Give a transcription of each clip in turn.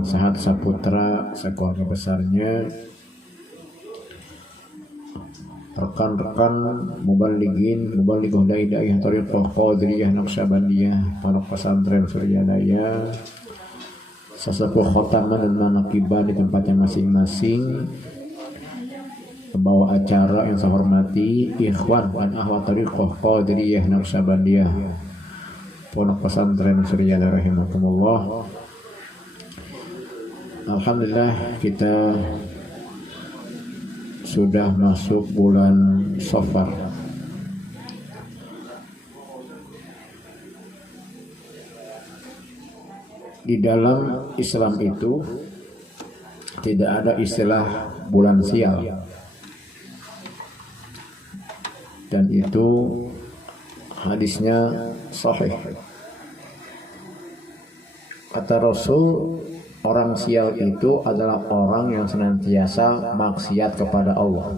Salam sehat saputra sekeluarga besarnya, rekan-rekan mubalighin, mubalighuh dai-dai thariqah Qadiriyah Naqsabandiyah, pondok pesantren Suryadaya, sesepuh khotaman dan manakiban di tempatnya masing-masing, pembawa acara yang saya hormati, ikhwan dan ahwat thariqah Qadiriyah Naqsabandiyah, pondok pesantren Suryadaya rahimakumullah. Alhamdulillah kita sudah masuk bulan Safar. Di dalam Islam itu tidak ada istilah bulan sial, dan itu hadisnya sahih. Kata Rasul, orang sial itu adalah orang yang senantiasa maksiat kepada Allah.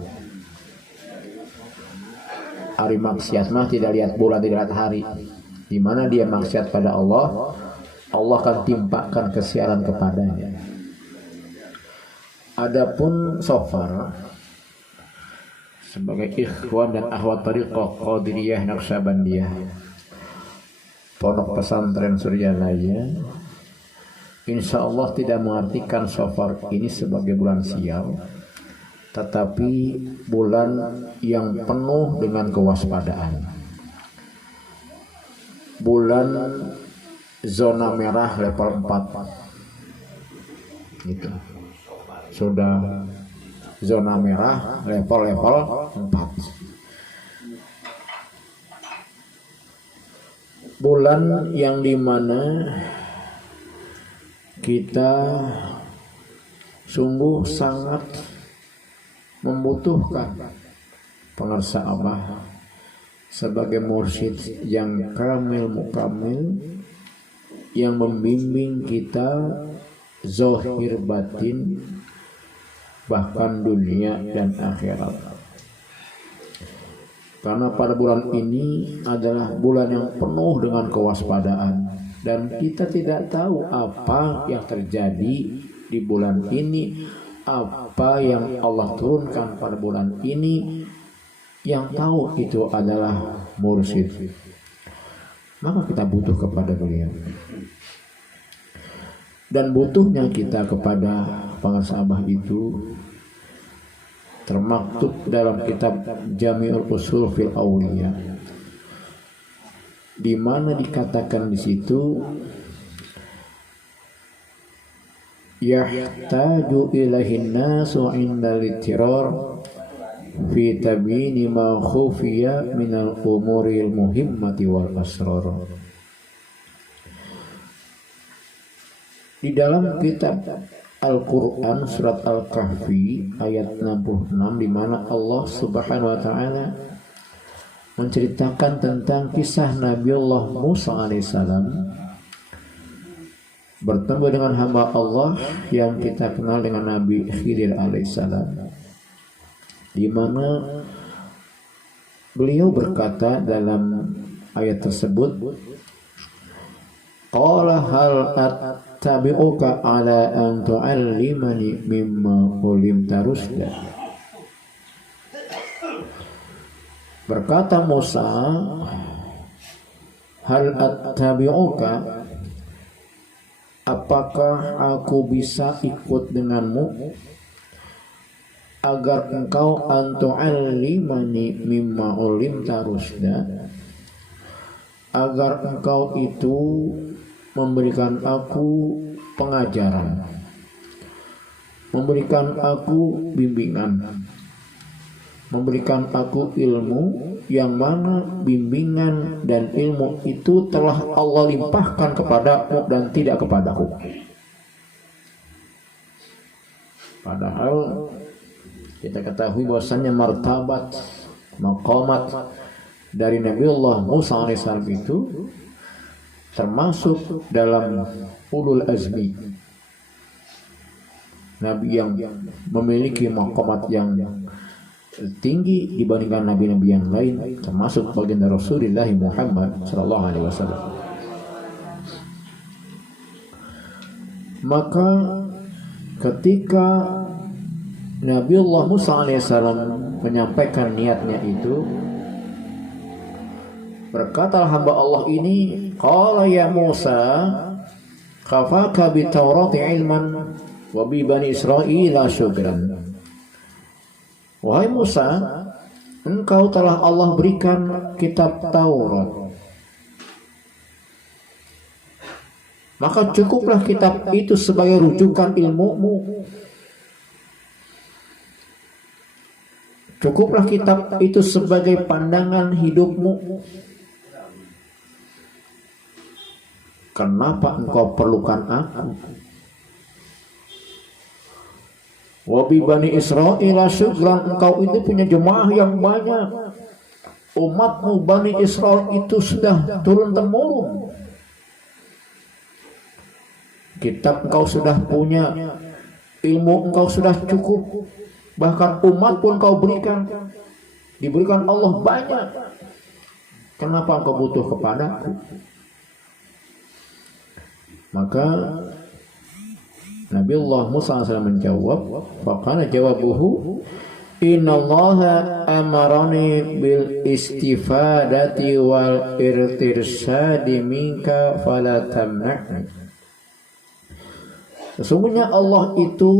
Hari maksiat mah tidak lihat bulan, tidak lihat hari. Di mana dia maksiat pada Allah, Allah akan timpakan kesialan kepadanya. Adapun Safar sebagai ikhwan dan ahwat thariqah Qadiriyah Naqsabandiyah, pondok pesantren Suryadaya, insya Allah tidak mengartikan Safar ini sebagai bulan sial, tetapi bulan yang penuh dengan kewaspadaan. Bulan zona merah level 4 gitu. Sudah zona merah level 4. Bulan yang dimana kita sungguh sangat membutuhkan pengersa Abah sebagai mursyid yang kamil mukamil, yang membimbing kita zahir batin, bahkan dunia dan akhirat. Karena pada bulan ini adalah bulan yang penuh dengan kewaspadaan, dan kita tidak tahu apa yang terjadi di bulan ini, apa yang Allah turunkan pada bulan ini. Yang tahu itu adalah mursyid. Maka kita butuh kepada beliau. Dan butuhnya kita kepada pengersa Abah itu termaktub dalam kitab Jami'ul Usul fil Awliya, di mana dikatakan di situ, yahtaju ilahin nasu indal ittirar fi tabini ma khufiya minal umuril muhimmati wal asrar. Di dalam kitab Al-Quran surat Al-Kahfi ayat 66, di mana Allah Subhanahu wa taala menceritakan tentang kisah Nabiullah Musa alaihissalam bertemu dengan hamba Allah yang kita kenal dengan Nabi Khidir alaihissalam, di mana beliau berkata dalam ayat tersebut, qala hal attabi'uka ala an tu'allimani mimma ulimta rusda. Berkata Musa, hal attabi'uka, apakah aku bisa ikut denganmu agar engkau antu'allimani mimma ulimta rusda, agar engkau itu memberikan aku pengajaran, memberikan aku bimbingan, memberikan aku ilmu, yang mana bimbingan dan ilmu itu telah Allah limpahkan kepadamu dan tidak kepadaku. Padahal kita ketahui bahwasannya martabat, maqamat dari Nabiullah Musa alaihissalam itu termasuk dalam ulul azmi, nabi yang memiliki maqamat yang tinggi dibandingkan nabi-nabi yang lain, termasuk baginda Rasulullah Muhammad sallallahu alaihi wasallam. Maka ketika Nabiullah Musa alaihissalam menyampaikan niatnya itu, berkata hamba Allah ini, qala ya Musa, kafaka bi Taurati ilman wa bi bani Israila syukran. Wahai Musa, engkau telah Allah berikan kitab Taurat, maka cukuplah kitab itu sebagai rujukan ilmumu. Cukuplah kitab itu sebagai pandangan hidupmu. Kenapa engkau perlukan aku? Wabi bani Israel syukran, engkau itu punya jemaah yang banyak. Umatmu Bani Israel itu sudah turun temurun. Kitab engkau sudah punya, ilmu engkau sudah cukup, bahkan umat pun kau diberikan Allah banyak. Kenapa engkau butuh kepadaku? Maka Nabiullah Musa SAW menjawab, faqala jawabuhu, innallaha amarani bil istifadati wal irtirsadi minka fala tamna'ni. Sesungguhnya Allah itu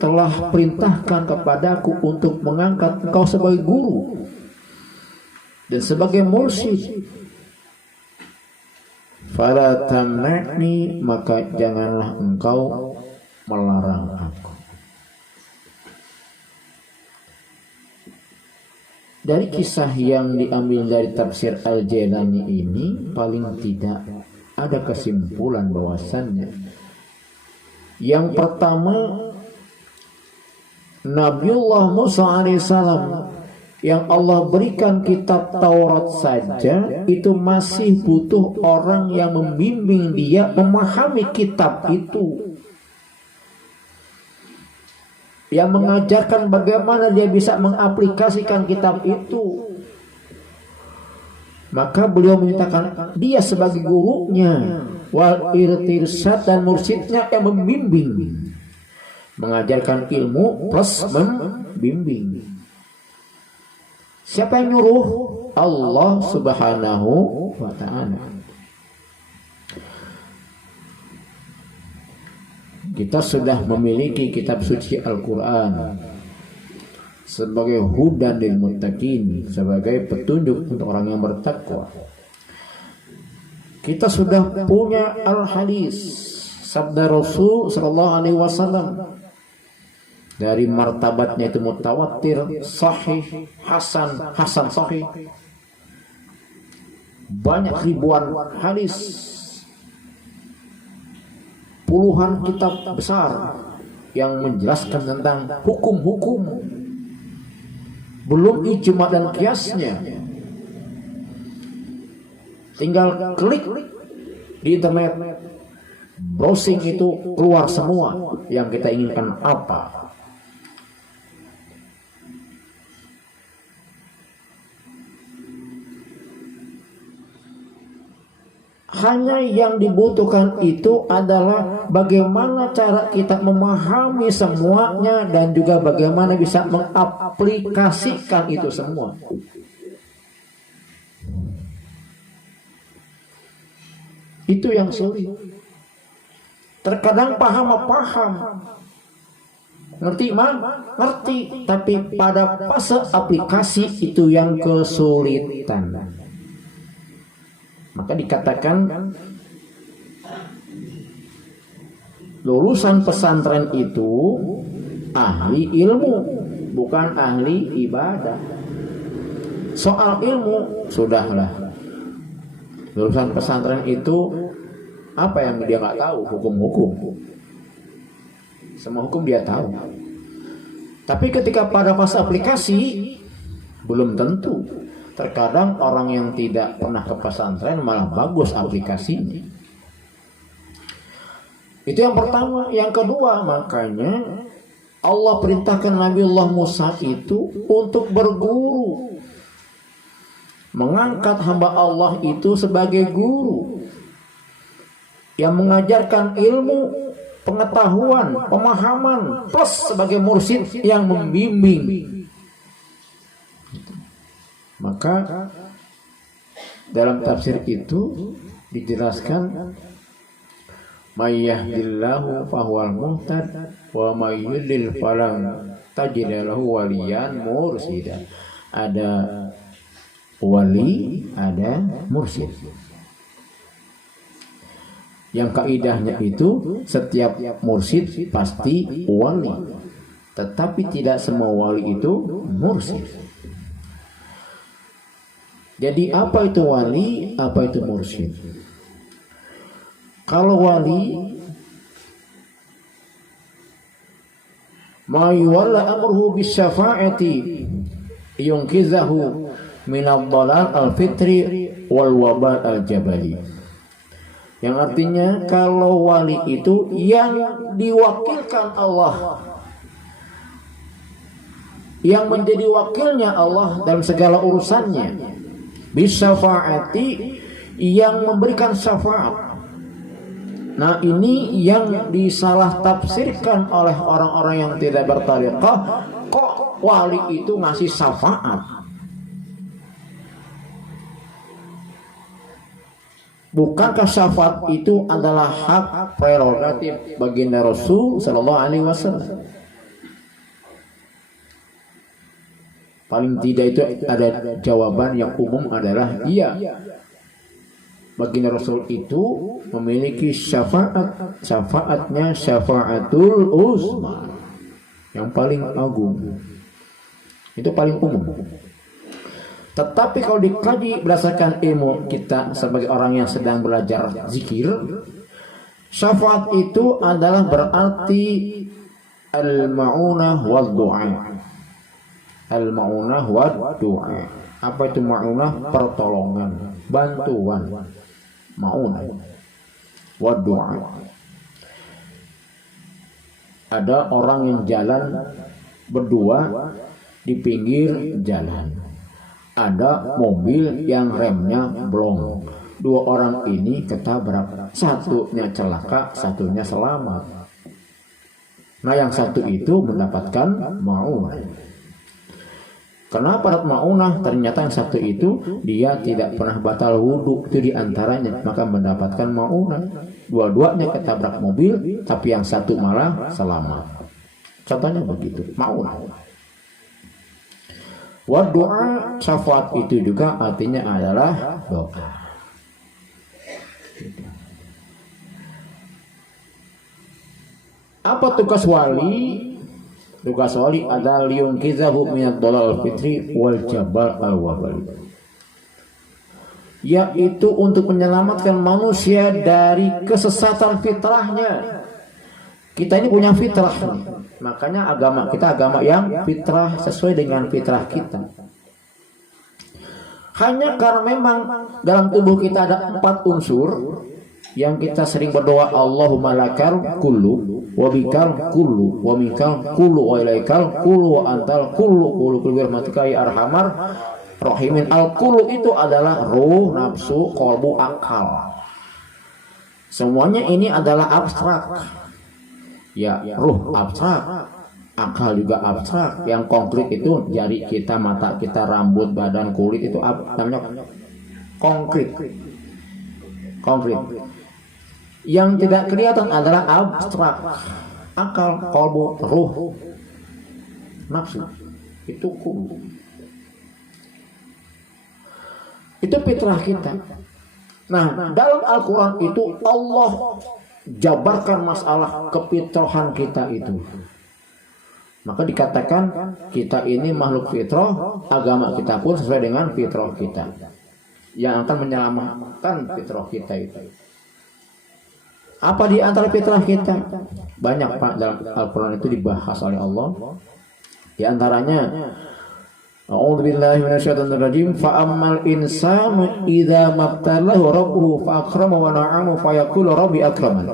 telah perintahkan kepadaku untuk mengangkat engkau sebagai guru dan sebagai mursyid. Fala tamna'ni, maka janganlah engkau melarang aku. Dari kisah yang diambil dari tafsir Al-Jailani ini, paling tidak ada kesimpulan bahwasannya, yang pertama, Nabiullah Musa alaihissalam yang Allah berikan kitab Taurat saja itu masih butuh orang yang membimbing dia memahami kitab itu, yang mengajarkan bagaimana dia bisa mengaplikasikan kitab itu. Maka beliau menyatakan dia sebagai gurunya, wal irtirsad, dan mursyidnya yang membimbing, mengajarkan ilmu plus membimbing. Siapa yang nyuruh? Allah Subhanahu wa ta'ala. Kita sudah memiliki kitab suci Al-Quran sebagai hudan lil muttaqin, sebagai petunjuk untuk orang yang bertakwa. Kita sudah punya al-hadis, sabda Rasul sallallahu alaihi wasallam, dari martabatnya itu mutawatir, sahih, hasan sahih. Banyak ribuan hadis, puluhan kitab besar yang menjelaskan tentang hukum-hukum. Belum ijma dan kiasnya. Tinggal klik di internet, browsing, itu keluar semua yang kita inginkan apa. Hanya yang dibutuhkan itu adalah bagaimana cara kita memahami semuanya dan juga bagaimana bisa mengaplikasikan itu semua. Itu yang sulit. Terkadang paham, ngerti, tapi pada fase aplikasi itu yang kesulitan. Maka dikatakan lulusan pesantren itu ahli ilmu, bukan ahli ibadah. Soal ilmu sudahlah, lulusan pesantren itu apa yang dia nggak tahu? Hukum-hukum. Semua hukum dia tahu. Tapi ketika pada fase aplikasi belum tentu. Terkadang orang yang tidak pernah ke pesantren malah bagus aplikasinya. Itu yang pertama. Yang kedua, makanya Allah perintahkan Nabiullah Musa itu untuk berguru, mengangkat hamba Allah itu sebagai guru yang mengajarkan ilmu pengetahuan, pemahaman, plus sebagai mursyid yang membimbing. Maka dalam tafsir itu dijelaskan, may yahdillahu fahuwal muhtad wa may yudlil falan tajid lahu waliyan mursida. Ada wali, ada mursyid. Yang kaidahnya itu setiap mursyid pasti wali, tetapi tidak semua wali itu mursyid. Jadi apa itu wali, apa itu mursyid? Kalau wali, ma yuwalla amruhu bisyafa'ati yunqizahu minad dhalal al-fitri wal wabal al-jabali. Yang artinya kalau wali itu yang diwakilkan Allah, yang menjadi wakilnya Allah dalam segala urusannya, bisyafa'ati, yang memberikan syafaat. Nah, ini yang disalah tafsirkan oleh orang-orang yang tidak bertariqah. Kok wali itu ngasih syafaat? Bukankah syafaat itu adalah hak prerogatif baginda Rasul sallallahu alaihi wasallam? Paling tidak itu ada jawaban yang umum adalah iya. Baginda Rasul itu memiliki syafaat, syafaatnya syafaatul uzma, yang paling agung. Itu paling umum. Tetapi kalau dikaji berdasarkan ilmu kita sebagai orang yang sedang belajar zikir, syafaat itu adalah berarti al-ma'unah wad du'a. Al-ma'unah wad du'a. Apa itu ma'unah? Pertolongan, bantuan. Ma'unah wad du'a. Ada orang yang jalan berdua di pinggir jalan. Ada mobil yang remnya blong. Dua orang ini ketabrak. Satunya celaka, satunya selamat. Nah, yang satu itu mendapatkan ma'unah. Kenapa ma'unah? Ternyata yang satu itu dia tidak pernah batal wudhu, itu diantaranya, maka mendapatkan ma'unah. Dua-duanya ketabrak mobil, tapi yang satu malah selamat. Contohnya begitu, ma'unah. Wa doa, syafaat itu juga artinya adalah doa. Apa tugas wali? Tugas wali adalah liyunqizahu minad dhalal fitri wal jabal al wabali, yaitu untuk menyelamatkan manusia dari kesesatan fitrahnya. Kita ini punya fitrah nih. Makanya agama kita agama yang fitrah, sesuai dengan fitrah kita. Hanya karena memang dalam tubuh kita ada 4 unsur yang kita sering berdoa, Allahumma lakal kullu wa bikal kullu wa mikal kullu wa ilaikal kullu wa antal kullu kullu birahmatika ya arhamar rahimin. Al kullu itu adalah ruh, nafsu, qalbu, akal. Semuanya ini adalah abstrak. Ya, ruh abstrak, akal juga abstrak. Yang konkret itu jari kita, mata kita, rambut, badan, kulit, itu namanya konkret. Konkret. Yang tidak kelihatan adalah abstrak. Akal, qalbu, ruh, nafsu, itu kullu. Itu fitrah kita. Nah, dalam Al-Quran itu Allah jabarkan masalah kefitrahan kita itu. Maka dikatakan kita ini makhluk fitrah, agama kita pun sesuai dengan fitrah kita, yang akan menyelamatkan fitrah kita itu. Apa di antara fitrah kita? Banyak Pak, dalam Al-Quran itu dibahas oleh Allah. Di antaranya, a'udzubillahi minasyaitonir rajim, fa ammal insanu idza mabtalahu rabbuhu fa akramahu wa na'amahu fa yaqulu rabbi akraman.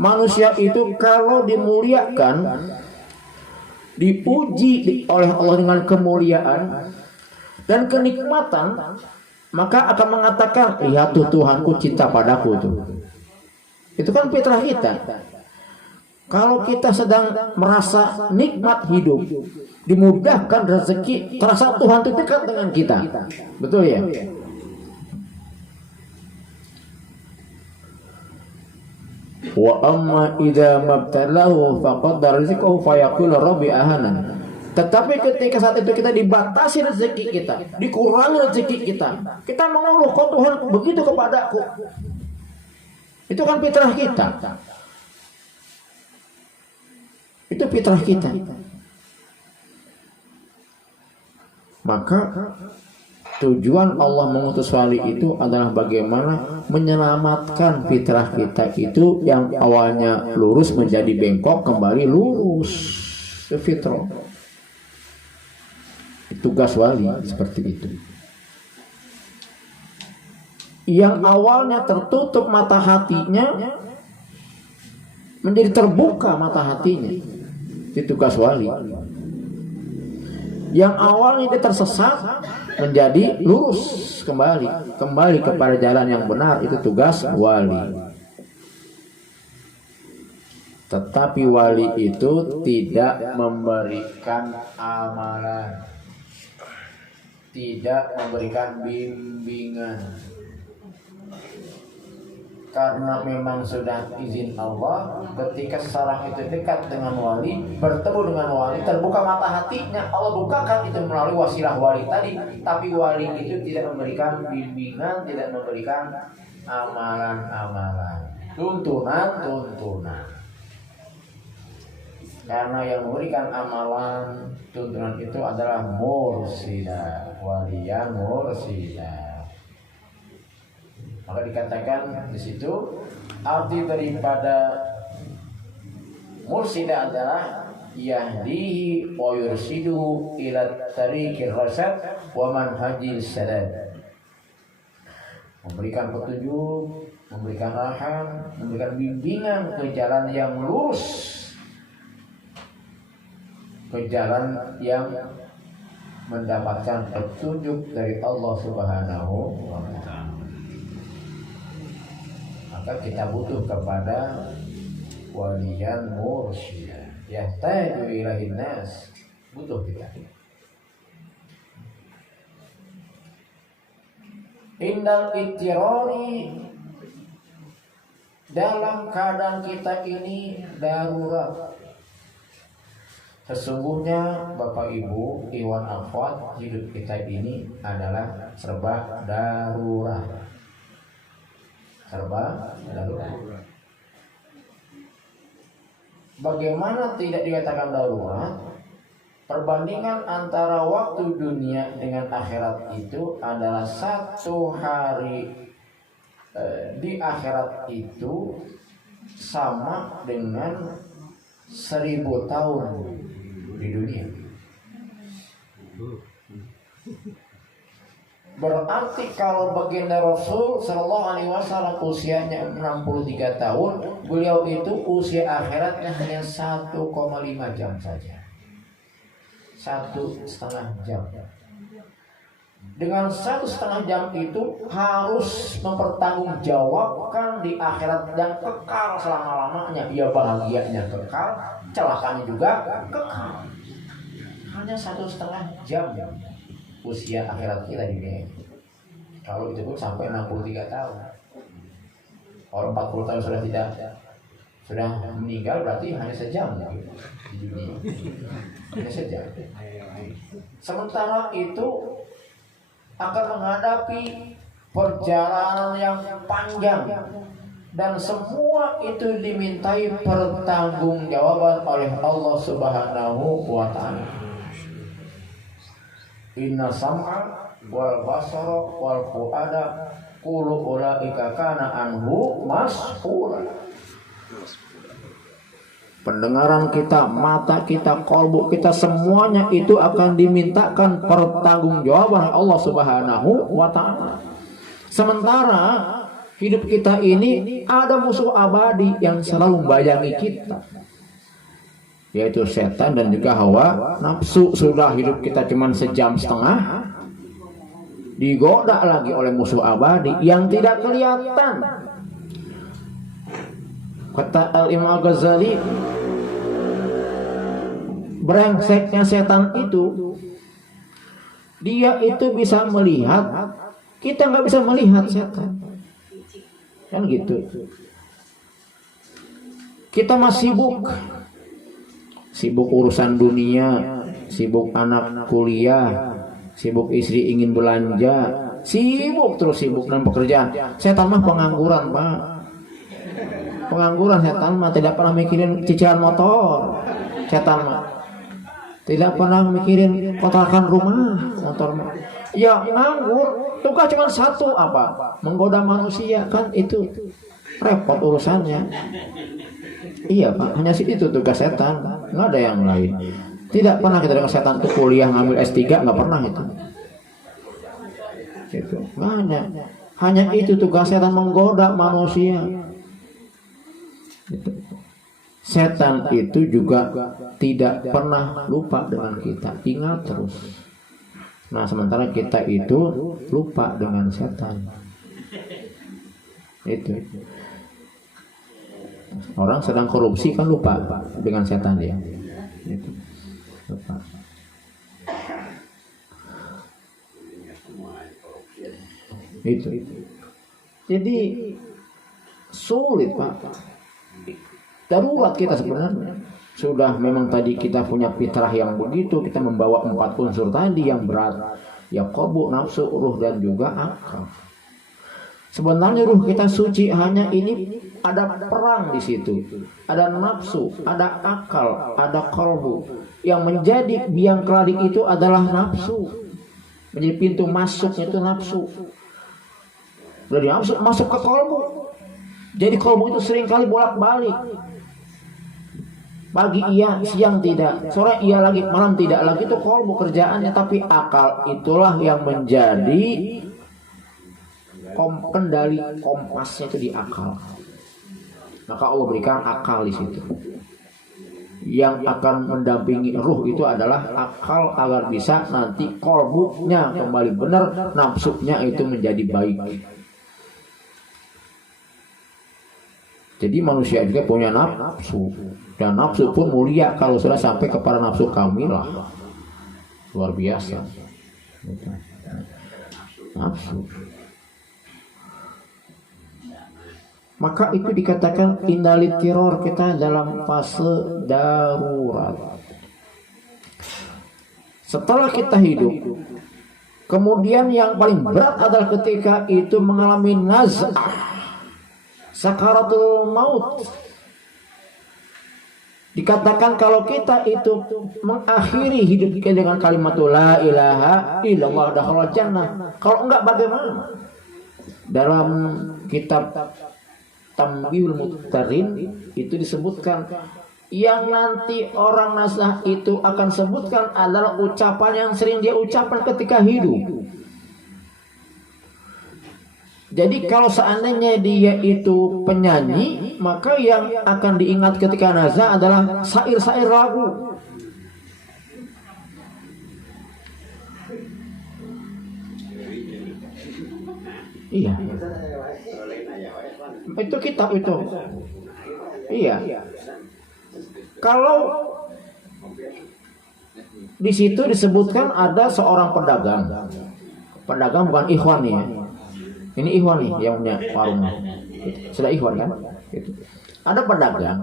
Manusia itu kalau dimuliakan, diuji oleh Allah dengan kemuliaan dan kenikmatan, maka akan mengatakan, lihat tuh Tuhanku cinta padaku tuh. Itu kan fitrah kita. Kalau kita sedang merasa nikmat hidup, dimudahkan rezeki, terasa Tuhan itu dekat dengan kita. Betul ya? Wa amma idza mabtalahu faqaddara rizqahu fayaqulu rabbi ahana. Tetapi ketika saat itu kita dibatasi rezeki kita, dikurangi rezeki kita mengeluh, kok Tuhan begitu kepadaku. Itu kan fitrah kita. Itu fitrah kita. Maka tujuan Allah mengutus wali itu adalah bagaimana menyelamatkan fitrah kita itu yang awalnya lurus menjadi bengkok kembali lurus ke fitrah. Tugas wali seperti itu. Yang awalnya tertutup mata hatinya menjadi terbuka mata hatinya. Itu tugas wali. Yang awalnya dia tersesat menjadi lurus kembali kepada jalan yang benar. Itu tugas wali. Tetapi wali itu tidak memberikan amalan, tidak memberikan bimbingan, karena memang sudah izin Allah. Ketika seseorang itu dekat dengan wali, bertemu dengan wali, terbuka mata hatinya, Allah bukakan itu melalui wasilah wali tadi. Tapi wali itu tidak memberikan bimbingan, tidak memberikan amalan-amalan, tuntunan. Karena yang memberikan amalan, tuntunan itu adalah mursyida, waliyan mursyida. Maka dikatakan di situ arti daripada mursyida adalah yahdihi wa yurshiduhu ila tariqir rasyad wa manhajil sadad. Memberikan petunjuk, memberikan arahan, memberikan bimbingan ke jalan yang lurus, ke jalan yang mendapatkan petunjuk dari Allah Subhanahu wa Ta'ala. Maka kita butuh kepada waliyan mursyida, yahtaju ilaihin nas, butuh kita. Indal ittirari, dalam keadaan kita ini darurat. Sesungguhnya Bapak Ibu, Iwan Akhwat, hidup kita ini adalah serba darurat. Serba darurat. Bagaimana tidak dikatakan darurat? Perbandingan antara waktu dunia dengan akhirat itu adalah satu hari di akhirat itu sama dengan 1000 tahun di dunia. Berarti kalau baginda Rasul Sallallahu Alaihi Wasallam usianya 63 tahun, beliau itu usia akhiratnya hanya 1,5 jam saja, 1,5 jam. Dengan 1,5 jam itu harus mempertanggungjawabkan di akhirat yang kekal selama-lamanya. Ya bahagianya kekal, celakanya juga kekal. Hanya 1,5 jam usia akhirat kita di dunia. Kalau itu pun sampai 63 tahun. Kalau 40 tahun sudah meninggal, berarti hanya sejam di dunia. Hanya sejam. Sementara itu akan menghadapi perjalanan yang panjang, dan semua itu dimintai pertanggungjawaban oleh Allah Subhanahu wa Ta'ala. Inna sam'a wal basara wal fuada kullu ulaika kana anhu mas'ula. Pendengaran kita, mata kita, kalbu kita, semuanya itu akan dimintakan pertanggungjawaban Allah Subhanahu wa Ta'ala. Sementara hidup kita ini ada musuh abadi yang selalu membayangi kita, yaitu setan dan juga hawa nafsu. Sudah hidup kita cuma sejam setengah, digoda lagi oleh musuh abadi yang tidak kelihatan. Kata Al-Imam Al-Ghazali, brengseknya setan itu, dia itu bisa melihat, kita nggak bisa melihat setan, kan gitu. Kita masih sibuk urusan dunia, sibuk anak kuliah, sibuk istri ingin belanja, sibuk dalam pekerjaan. Setan mah pengangguran, Pak. Pengangguran setan mah tidak pernah mikirin cicilan motor. Setan mah tidak pernah mikirin kontrakan rumah, motor mah. Ya nganggur, tugas cuma satu apa? Menggoda manusia, kan itu repot urusannya. Iya Pak, hanya itu tugas setan, nggak ada yang lain. Tidak pernah kita dengan setan itu kuliah ngambil S3, nggak pernah itu. Itu nggak ada. Hanya itu tugas setan, menggoda manusia. Itu. Setan itu juga tidak pernah lupa dengan kita, ingat terus. Nah sementara kita itu lupa dengan setan. Itu. Orang sedang korupsi kan lupa dengan setan dia. Itu. Lupa. Itu. Jadi sulit Pak. Darurat kita sebenarnya. Sudah memang tadi kita punya fitrah yang begitu, kita membawa 4 unsur tadi yang berat, ya qalbu, nafsu, ruh dan juga akal. Sebenarnya ruh kita suci, hanya ini ada perang di situ. Ada nafsu, ada akal, ada qalbu. Yang menjadi biang keladi itu adalah nafsu. Menjadi pintu masuknya itu nafsu. Dari nafsu masuk ke qalbu. Jadi qalbu itu seringkali bolak-balik. Pagi iya, siang tidak, sore iya lagi, malam tidak lagi, itu qalbu kerjaannya. Tapi akal itulah yang menjadi kendali kompasnya, itu di akal. Maka Allah berikan akal di situ. Yang akan mendampingi ruh itu adalah akal, agar bisa nanti qalbunya kembali benar, nafsunya itu menjadi baik. Jadi manusia juga punya nafsu, dan nafsu pun mulia kalau sudah sampai kepada nafsu kamilah. Luar biasa. Nafsu. Maka itu dikatakan indalit tiror, kita dalam fase darurat. Setelah kita hidup, kemudian yang paling berat adalah ketika itu mengalami naz'ah, sakaratul maut. Dikatakan kalau kita itu mengakhiri hidup kita dengan kalimat la ilaha illallah dakhala jannah. Kalau enggak bagaimana? Dalam kitab Tambihul Muqtarin itu disebutkan yang nanti orang naz'ah itu akan sebutkan adalah ucapan yang sering dia ucapkan ketika hidup. Jadi kalau seandainya dia itu penyanyi, maka yang akan diingat ketika naz'ah adalah syair-syair lagu. Iya. Itu kitab itu. Iya. Kalau di situ disebutkan ada seorang pedagang. Pedagang bukan ikhwan ya. Ini ikhwan nih yang punya warung. Sudah ikhwan kan? Gitu. Ada pedagang.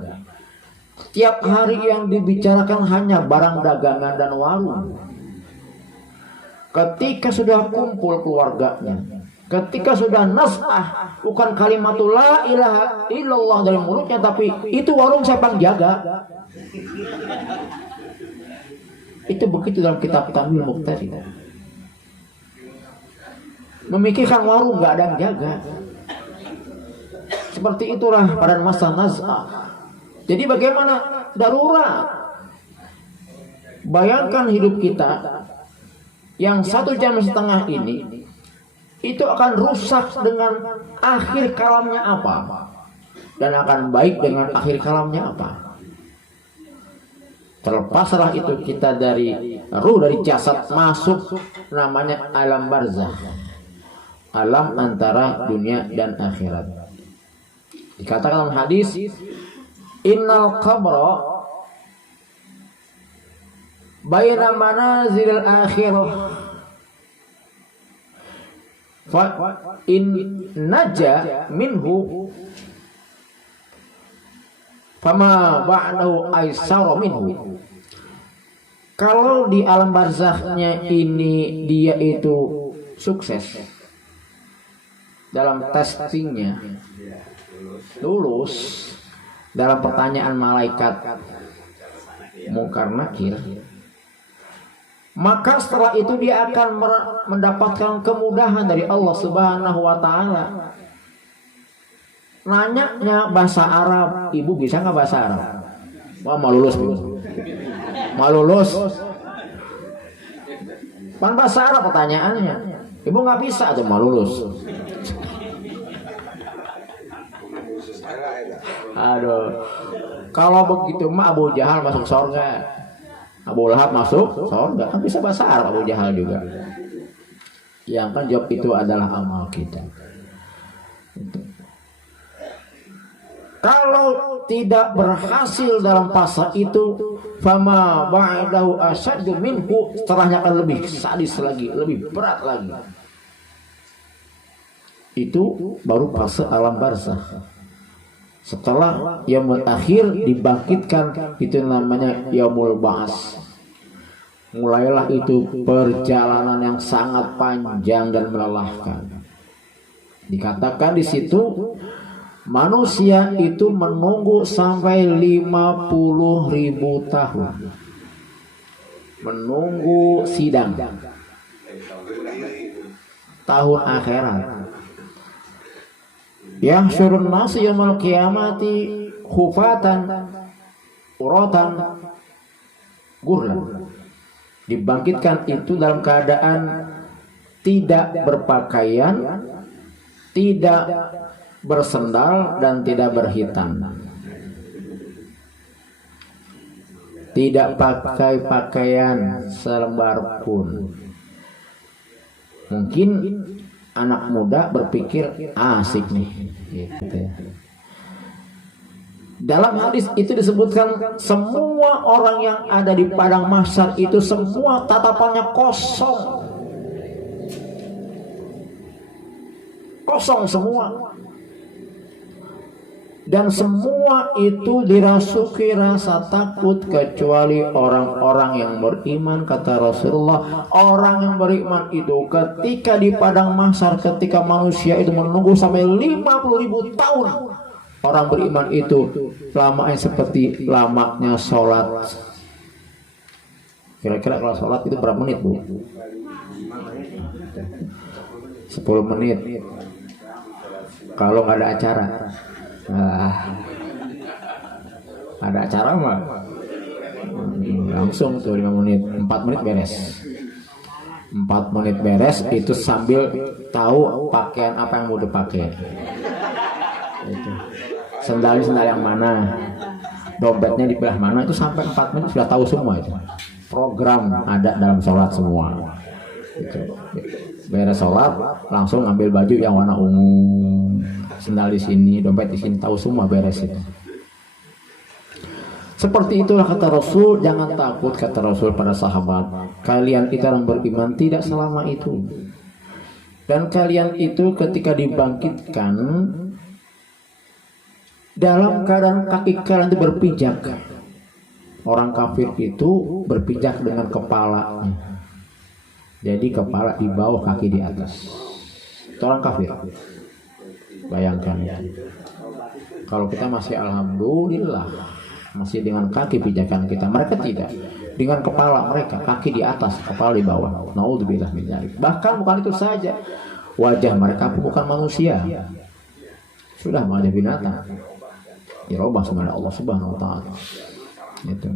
Tiap hari yang dibicarakan hanya barang dagangan dan warung. Ketika sudah kumpul keluarganya, ketika sudah naz'ah, bukan kalimatul la ilaha illallah dari mulutnya, tapi itu warung siapa yang jaga? Itu begitu dalam kitab Tambihul Muqtarin. Memikirkan warung nggak ada yang jaga. Seperti itulah pada masa naz'ah. Jadi bagaimana? Darurat. Bayangkan hidup kita yang 1,5 jam ini, itu akan rusak dengan akhir kalamnya apa, dan akan baik dengan akhir kalamnya apa. Terlepaslah itu kita dari ruh, dari jasad, masuk namanya alam barzakh, alam antara dunia dan akhirat. Dikatakan dalam hadis, innal qabra baina manazilil akhirah fa in naja minhu fama ba'dahu aisara minhu. Kalau di alam barzakhnya ini dia itu sukses dalam testingnya, lulus dalam pertanyaan malaikat Munkar Nakir, maka setelah itu dia akan mendapatkan kemudahan dari Allah Subhanahu wa Ta'ala. Nanyanya bahasa Arab, ibu bisa nggak bahasa Arab? Wah, mau lulus belum? Mau lulus? Pan bahasa Arab pertanyaannya, ibu nggak bisa atau mau lulus? Aduh, kalau begitu mah Abu Jahal masuk surga, Abu Lahab masuk surga, kan bisa bahasa Arab Abu Jahal juga. Yang kan jawab itu adalah amal kita. Kalau tidak berhasil dalam fase itu, fama ba'dahu asyaddu minhu, setelahnya akan lebih sadis lagi, lebih berat lagi. Itu baru fase alam barzakh. Setelah yaumul akhir dibangkitkan, itu namanya yaumul ba'ats. Mulailah itu perjalanan yang sangat panjang dan melelahkan. Dikatakan di situ manusia itu menunggu sampai 50.000 tahun menunggu sidang tahun akhirat. Yahsyurun nas yaumil qiyamati khufatan uratan gurlan. Dibangkitkan itu dalam keadaan tidak berpakaian, tidak bersendal, dan tidak berhitam. Tidak pakai pakaian selembar pun. Mungkin anak muda berpikir asik nih, gitu ya. Dalam hadis itu disebutkan semua orang yang ada di padang mahsyar itu semua tatapannya kosong. Kosong semua. Dan semua itu dirasuki rasa takut kecuali orang-orang yang beriman, kata Rasulullah. Orang yang beriman itu ketika di padang mahsyar, ketika manusia itu menunggu sampai 50.000 tahun, orang beriman itu lamanya seperti lamanya sholat. Kira-kira kalau sholat itu berapa menit, Bu? 10 menit. Kalau nggak ada acara. Ada acara mah langsung tuh 5 menit, 4 menit beres. 4 menit beres itu sambil tahu pakaian apa yang mau dipakai. Itu. Sendal yang mana, dompetnya di belah mana, itu sampai 4 menit sudah tahu semua itu. Program ada dalam sholat semua. Itu. Beres sholat langsung ambil baju yang warna ungu, sendal di sini, dompet di sini, tahu semua beres itu. Seperti itulah kata Rasul, jangan takut kata Rasul pada sahabat. Kalian itu orang beriman tidak selama itu. Dan kalian itu ketika dibangkitkan dalam keadaan kaki kalian itu berpijak. Orang kafir itu berpijak dengan kepalanya. Jadi kepala di bawah, kaki di atas. Itu orang kafir. Bayangkan ya. Kalau kita masih alhamdulillah masih dengan kaki pijakan kita, mereka tidak. Dengan kepala mereka, kaki di atas, kepala di bawah. Naudzubillah min dzalik. Bahkan bukan itu saja, wajah mereka pun bukan manusia. Sudah wajah binatang. Dirubah sama Allah Subhanahu wa taala. Itu.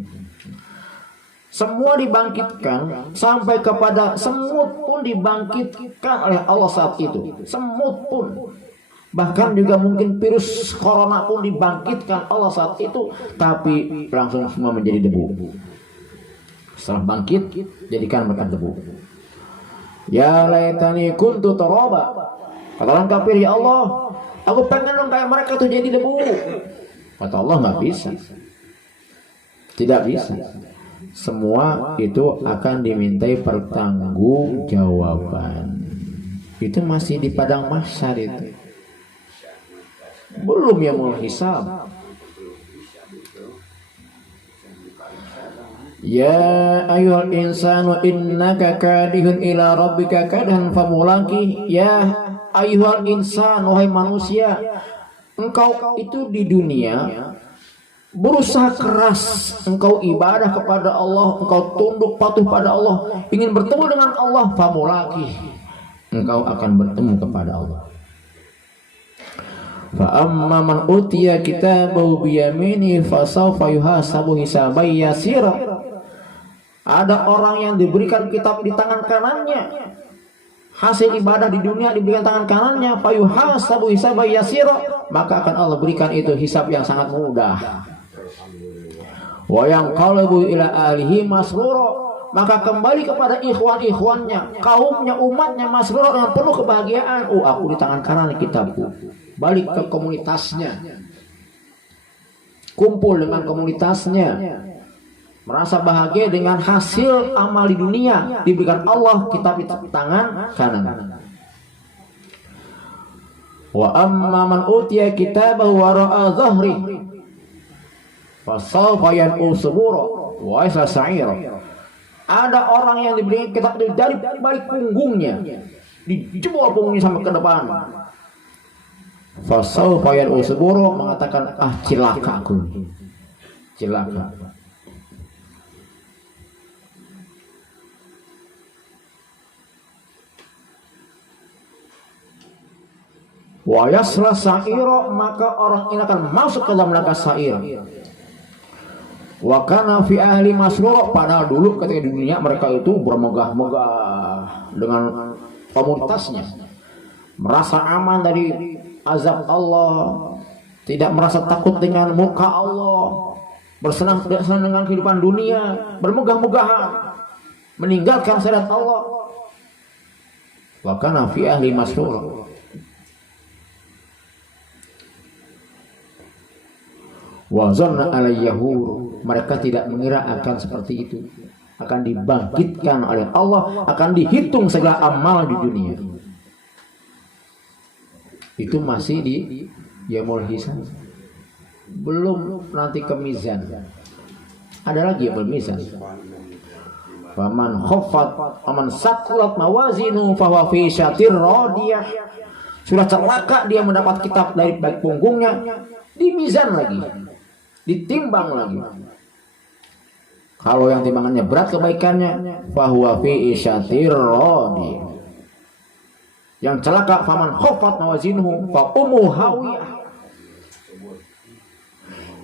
Semua dibangkitkan, sampai kepada semut pun dibangkitkan oleh Allah saat itu. Semut pun, bahkan juga mungkin virus corona pun dibangkitkan Allah saat itu, tapi langsung semua menjadi debu. Setelah bangkit, jadikan mereka debu. Ya laitani kuntu turaba. Kata orang kafir, ya Allah, aku pengen dong kayak mereka tuh jadi debu. Kata Allah, nggak bisa. Tidak bisa. Semua itu akan dimintai pertanggungjawaban. Itu masih di padang mahsyar itu. Belum yang mau hisab. Ya ayyuhal insanu innaka kadihun ila rabbika kadhan famulaqi. Ya ayyuhal insan, wahai manusia, engkau itu di dunia berusaha keras, engkau ibadah kepada Allah, engkau tunduk patuh pada Allah, ingin bertemu dengan Allah, famulaqi, engkau akan bertemu kepada Allah. Fa amma man utiya kitabahu biyamini fasawfa yuhasabu hisaban yasira. Ada orang yang diberikan kitab di tangan kanannya, hasil ibadah di dunia diberikan tangan kanannya, fayuhasabu hisaban yasira, maka akan Allah berikan itu hisab yang sangat mudah. Wa yanqalabu ila ahlihi masrura, maka kembali kepada ikhwan-ikhwannya, kaumnya, umatnya, masrura, dengan penuh kebahagiaan. Oh, aku di tangan kanan kitabku. Balik ke komunitasnya, kumpul dengan komunitasnya, merasa bahagia dengan hasil amal di dunia, diberikan Allah kitab di tangan kanan. Wa amma man utiya kitabahu wara'a dhahri fasawfa yan'u subura wa yasla sa'ira. Ada orang yang diberikan kitab dari balik punggungnya, dijebol punggungnya sampai ke depan. Fasawfa yan'u subura, mengatakan, ah cilaka aku, cilaka. Wa yasla sa'ira, maka orang ini akan masuk ke dalam neraka sa'ir. Wa kana fi ahli masrur, padahal dulu ketika di dunia mereka itu bermegah-megah dengan komunitasnya, merasa aman dari azab Allah, tidak merasa takut dengan muka Allah, bersenang-senang dengan kehidupan dunia, bermegah-megahan, meninggalkan syariat Allah. Wa kana fi ahli masrur. Wa zanna alayyahur, mereka tidak mengira akan seperti itu, akan dibangkitkan oleh Allah, akan dihitung segala amal di dunia. Itu masih di yaumul hisab, belum nanti ke mizan. Ada lagi yaumul mizan. Faman khaffat aman saqulat mawazinu fahuwa fi syatir radiyah. Sudah celaka dia mendapat kitab dari baik punggungnya, di mizan lagi, ditimbang lagi. Kalau yang timbangannya berat kebaikannya, fahuwa fi isyatir radiyah. Yang celaka faman khaffat mawazinuhu fa ummu hawiyah.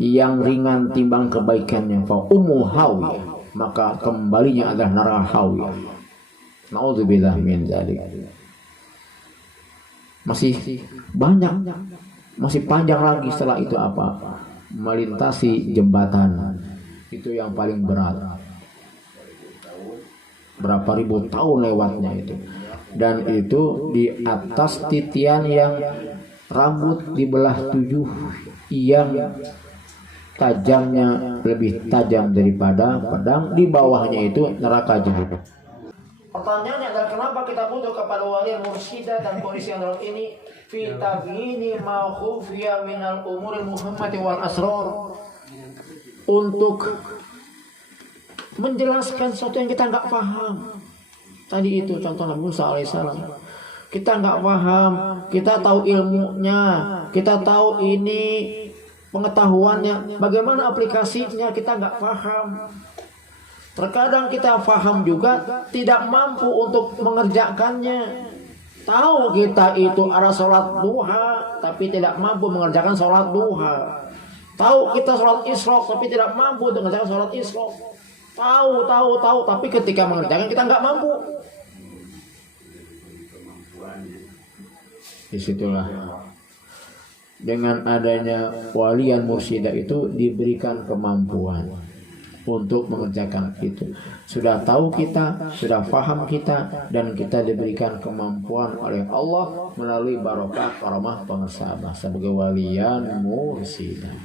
Yang ringan timbang kebaikannya, fa ummu hawiyah, maka kembalinya adalah neraka hawiyah. Nauzubillah min dzalik. Masih banyak, masih panjang lagi setelah itu apa? Melintasi jembatan. Itu yang paling berat. Berapa ribu tahun lewatnya itu. Dan itu di atas titian yang rambut dibelah 7, yang tajamnya lebih tajam daripada pedang. Di bawahnya itu neraka jahannam. Pertanyaannya adalah kenapa kita butuh kepada wali mursyidah dan kondisi yang dalam ini fi tabyini ma khufiya minal umuril muhammadi wal asrar, untuk menjelaskan sesuatu yang kita nggak paham. Tadi itu contoh Nabi Musa alaihissalam, kita nggak paham, kita tahu ilmunya, kita tahu ini pengetahuannya, bagaimana aplikasinya kita nggak paham. Terkadang kita paham juga tidak mampu untuk mengerjakannya. Tahu kita itu ada sholat duha, tapi tidak mampu mengerjakan sholat duha. Tahu kita sholat isyraq, tapi tidak mampu mengerjakan sholat isyraq. Tahu, tapi ketika mengerjakan kita nggak mampu. Disitulah dengan adanya walian mursyidah itu diberikan kemampuan. untuk mengerjakan itu. Sudah tahu kita, sudah paham kita, dan kita diberikan kemampuan oleh Allah melalui barokah karamah pengesabah sebagai walian mursidah.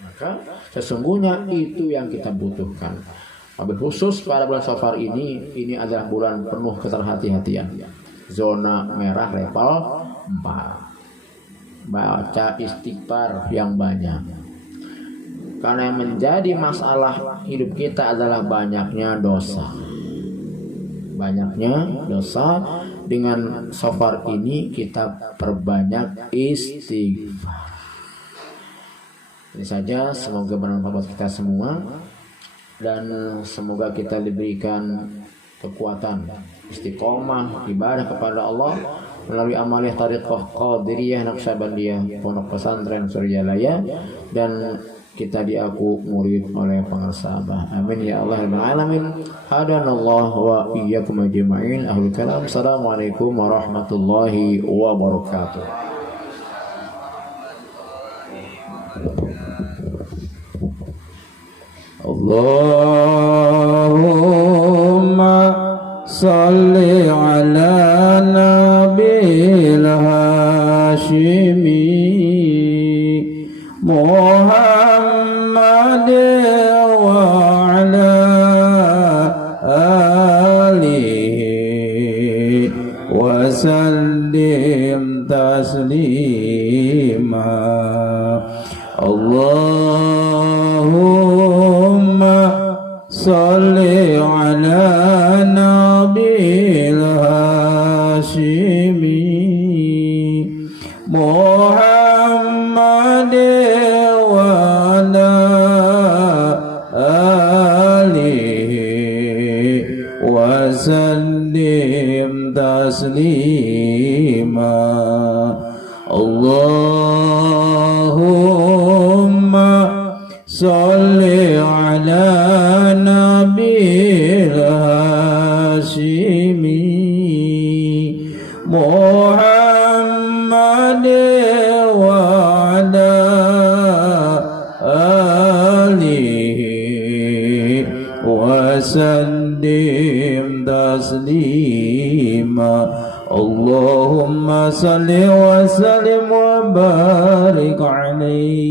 Maka sesungguhnya itu yang kita butuhkan. Wabil khusus pada bulan Safar ini adalah bulan penuh keterhati-hatian. Zona merah level 4. Baca istighfar yang banyak. Karena yang menjadi masalah hidup kita adalah banyaknya dosa. Banyaknya dosa. Dengan Safar ini kita perbanyak istighfar. Ini saja, semoga bermanfaat buat kita semua, dan semoga kita diberikan kekuatan istiqomah ibadah kepada Allah melalui amaliyah Thariqah Qadiriyah Naqsyabandiyah Pondok Pesantren Suryalaya, dan kita diaku murid oleh pengesabah. Amin ya Allah ya alamin. Hadanallah wa iyyakum ajma'in. Ahlul kalam. Assalamualaikum warahmatullahi wabarakatuh. Allahumma salli ala nabil hashimi Muhammad wa ala alihi wa sallim taslima. Allahumma salli ala nabil hashimi Muhammad wa ala alihi wa sallim taslima. Allahumma salli ala nabil hashimi Muhammad wa ala alihi wa sallim taslima. Allahumma salli wa sallim wa barik alaihi.